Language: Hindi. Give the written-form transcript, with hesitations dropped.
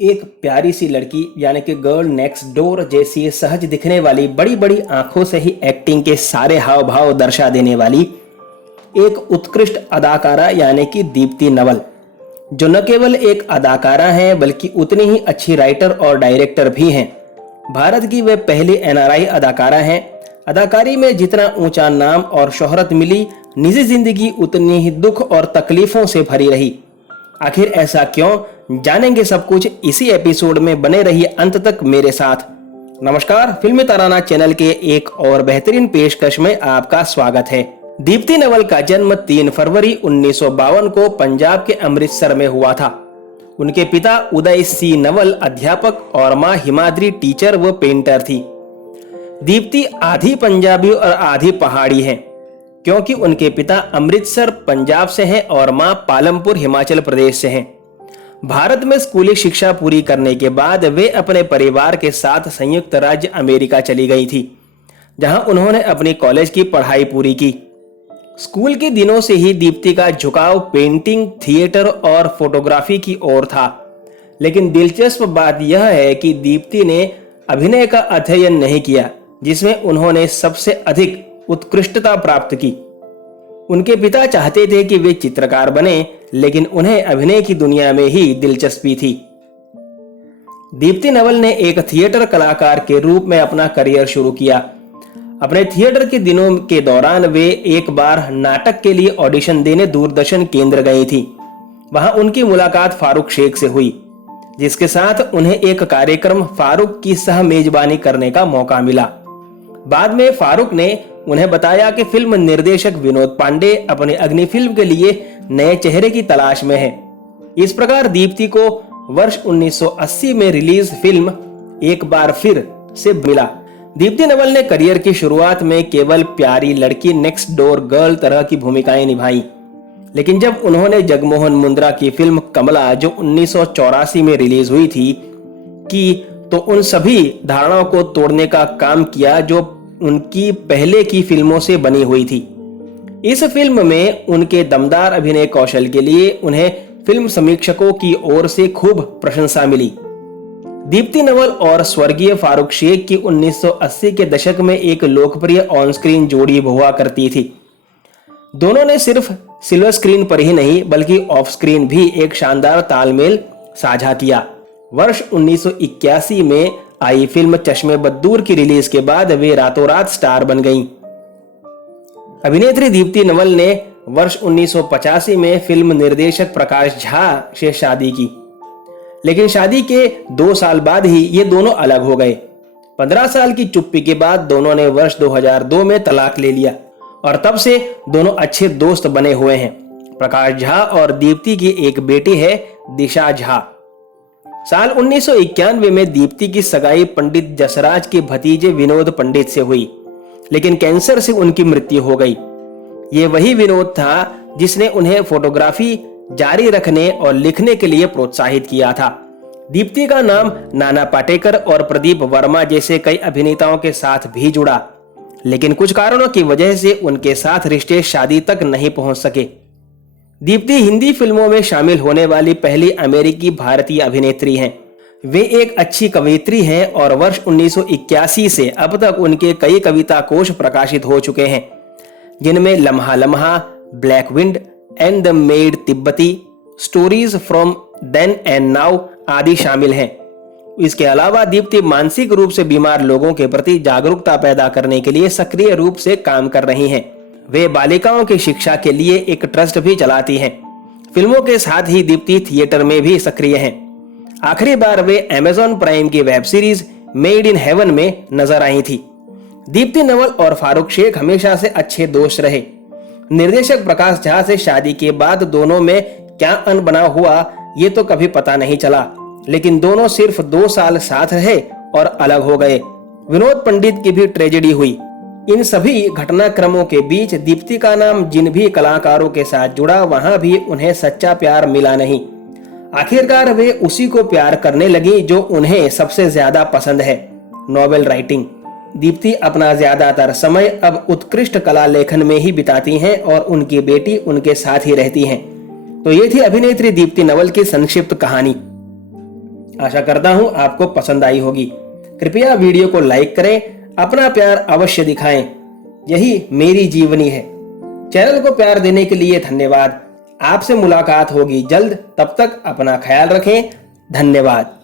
एक प्यारी सी लड़की यानी कि गर्ल नेक्स्ट डोर जैसी सहज दिखने वाली बड़ी बड़ी आंखों से ही एक्टिंग के सारे हाव भाव दर्शा देने वाली एक उत्कृष्ट अदाकारा यानी कि दीप्ति नवल, जो न केवल एक अदाकारा हैं बल्कि उतनी ही अच्छी राइटर और डायरेक्टर भी हैं। भारत की वे पहली एनआरआई अदाकारा हैं। अदाकारी में जितना ऊंचा नाम और शोहरत मिली, निजी जिंदगी उतनी ही दुख और तकलीफों से भरी रही। आखिर ऐसा क्यों, जानेंगे सब कुछ इसी एपिसोड में। बने रहिए अंत तक मेरे साथ। नमस्कार, फिल्मी तराना चैनल के एक और बेहतरीन पेशकश में आपका स्वागत है। दीप्ति नवल का जन्म 3 फरवरी 1952 को पंजाब के अमृतसर में हुआ था। उनके पिता उदय सी नवल अध्यापक और मां हिमाद्री टीचर व पेंटर थी। दीप्ति आधी पंजाबी और आधी पहाड़ी हैं, क्योंकि उनके पिता अमृतसर पंजाब से हैं और मां पालमपुर हिमाचल प्रदेश से हैं। भारत में स्कूली शिक्षा पूरी करने के बाद वे अपने परिवार के साथ संयुक्त राज्य अमेरिका चली गई थी, जहां उन्होंने अपनी कॉलेज की पढ़ाई पूरी की। स्कूल के दिनों से ही दीप्ति का झुकाव पेंटिंग, थिएटर और फोटोग्राफी की ओर था। लेकिन दिलचस्प बात यह है कि दीप्ति ने अभिनय का अध्ययन नहीं किया, जिसमें उन्होंने सबसे अधिक उत्कृष्टता प्राप्त की। उनके पिता चाहते थे कि वे चित्रकार बने, लेकिन उन्हें अभिनय की दुनिया में ही दिलचस्पी थी। दीप्ति नवल ने एक थिएटर कलाकार के रूप में अपना करियर शुरू किया। अपने थिएटर के दिनों के दौरान वे एक बार नाटक के लिए ऑडिशन देने दूरदर्शन केंद्र गई थी। वहां उनकी मुलाकात फारूक शेख से हुई, जिसके साथ उन्हें एक कार्यक्रम फारूक की सह मेजबानी करने का मौका मिला। बाद में फारूक ने उन्हें बताया कि फिल्म निर्देशक विनोद पांडे अपनी अग्नि फिल्म के लिए नए चेहरे की तलाश में है। इस प्रकार दीप्ति को वर्ष 1980 में रिलीज फिल्म एक बार फिर से मिला। दीप्ति नवल ने करियर की शुरुआत में केवल प्यारी लड़की नेक्स्ट डोर गर्ल तरह की भूमिकाएं निभाई, लेकिन जब उन्होंने जगमोहन मुंद्रा की फिल्म कमला, जो 1984 में रिलीज हुई थी, तो उन सभी धारणाओं को तोड़ने का काम किया जो उनकी पहले की फिल्मों से बनी हुई थी। इस फिल्म में उनके दमदार अभिनय कौशल के लिए उन्हें फिल्म समीक्षकों की ओर से खूब प्रशंसा मिली। दीप्ति नवल और स्वर्गीय फारूक शेख की 1980 के दशक में एक लोकप्रिय ऑन स्क्रीन जोड़ी हुआ करती थी। दोनों ने सिर्फ सिल्वर स्क्रीन पर ही नहीं बल्कि ऑफ स्क्रीन भी एक शानदार तालमेल साझा किया। वर्ष 1981 में आई फिल्म चश्मे बद्दूर की रिलीज के बाद वे रातों रात स्टार बन गईं। अभिनेत्री दीप्ति नवल ने वर्ष 1985 में फिल्म निर्देशक प्रकाश झा से शादी की, लेकिन शादी के 2 साल बाद ही ये दोनों अलग हो गए। 15 साल की चुप्पी के बाद दोनों ने वर्ष 2002 में तलाक ले लिया और तब से दोनों अच्छे दोस्त बने हुए हैं। प्रकाश झा और दीप्ति की एक बेटी है, दिशा झा। साल 1991 में दीप्ति की सगाई पंडित जसराज के भतीजे विनोद पंडित से हुई, लेकिन कैंसर से उनकी मृत्यु हो गई। ये वही विनोद था जिसने उन्हें फोटोग्राफी जारी रखने और लिखने के लिए प्रोत्साहित किया था। दीप्ति का नाम नाना पाटेकर और प्रदीप वर्मा जैसे कई अभिनेताओं के साथ भी जुड़ा, लेकिन कुछ कारणों की वजह से उनके साथ रिश्ते शादी तक नहीं पहुंच सके। दीप्ति हिंदी फिल्मों में शामिल होने वाली पहली अमेरिकी भारतीय अभिनेत्री हैं। वे एक अच्छी कवयित्री हैं और वर्ष 1981 से अब तक उनके कई कविता कोश प्रकाशित हो चुके हैं, जिनमें Lamha Lamha, black wind and the mad तिब्बती, stories from then and now आदि शामिल हैं। इसके अलावा दीप्ति मानसिक रूप से बीमार लोगों के प्रति जागरूकता पैदा करने के लिए सक्रिय रूप से काम कर रही हैं। वे बालिकाओं की शिक्षा के लिए एक ट्रस्ट भी चलाती हैं। फिल्मों के साथ ही दीप्ति थिएटर में भी सक्रिय हैं। आखिरी बार वे अमेज़न प्राइम की web series made in heaven में नजर आई थी। दीप्ति नवल और फारूक शेख हमेशा से अच्छे दोस्त रहे। निर्देशक प्रकाश झा से शादी के बाद दोनों में क्या अनबनाव हुआ ये तो कभी पता नहीं चला, लेकिन दोनों सिर्फ 2 साल साथ रहे और अलग हो गए। विनोद पंडित की भी ट्रेजेडी हुई। इन सभी घटनाक्रमों के बीच दीप्ति का नाम जिन भी कलाकारों के साथ जुड़ा, वहां भी उन्हें सच्चा प्यार मिला नहीं। आखिरकार वे उसी को प्यार करने लगी जो उन्हें सबसे ज्यादा पसंद है, नॉवेल राइटिंग। दीप्ति अपना ज्यादातर समय अब उत्कृष्ट कला लेखन में ही बिताती हैं और उनकी बेटी उनके साथ ही रहती हैं। तो ये थी अभिनेत्री दीप्ति नवल की संक्षिप्त कहानी। आशा करता हूं आपको पसंद आई होगी। कृपया वीडियो को लाइक करें, अपना प्यार अवश्य दिखाएं। यही मेरी जीवनी है। चैनल को प्यार देने के लिए धन्यवाद। आपसे मुलाकात होगी जल्द, तब तक अपना ख्याल रखें। धन्यवाद।